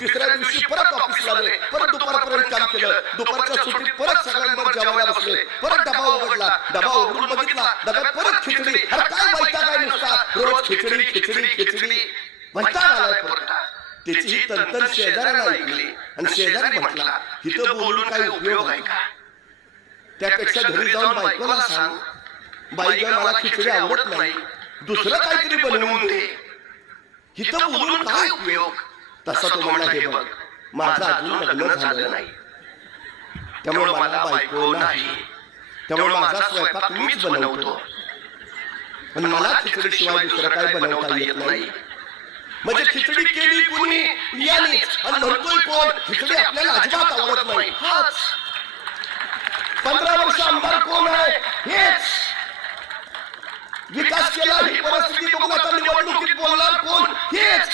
तिसऱ्या दिवशी परत ऑफिसला आले, परत दुपारपर्यंत काम केलं, दुपारच्या सुट्टीत परत सगळ्यांवर जेवायला बसले, परत डबा उघडला, डबा उघडून बघितला, डब्यात परत खिचडी. अरे काय वैताग काय नुसता रोज खिचडी खिचडी खिचडी, वैताग आलाय परत. त्याची ही तंतन शेजाऱ्याला ऐकली आणि शेजारी म्हटला, इथं बोलून काही उपयोग आहे का? त्यापेक्षा घरी जाऊन बायकोला सांग, बाई ग मला खिचडी आवडत नाही, दुसरं काहीतरी बनवून दे. इथं बोलून काय उपयोग? तसा तो म्हणला, हे बघ माझं अजून लग्न झालं नाही, त्यामुळे मला बायको नाही, त्यामुळे माझा स्वयंपाक मीच बनवतो पण मला खिचडी शिवाय दुसरं काय बनवता येत नाही. म्हणजे खिचडी केली कुणी यानेच आणि म्हणतोय कोण खिचडी आपल्याला अजिबात आवडत नाही. हाच 15 वर्ष आमदार कोण आहे? हेच. विकास केला ही परिस्थिती बघून आता निवडणुकीत बोलणार कोण? हेच.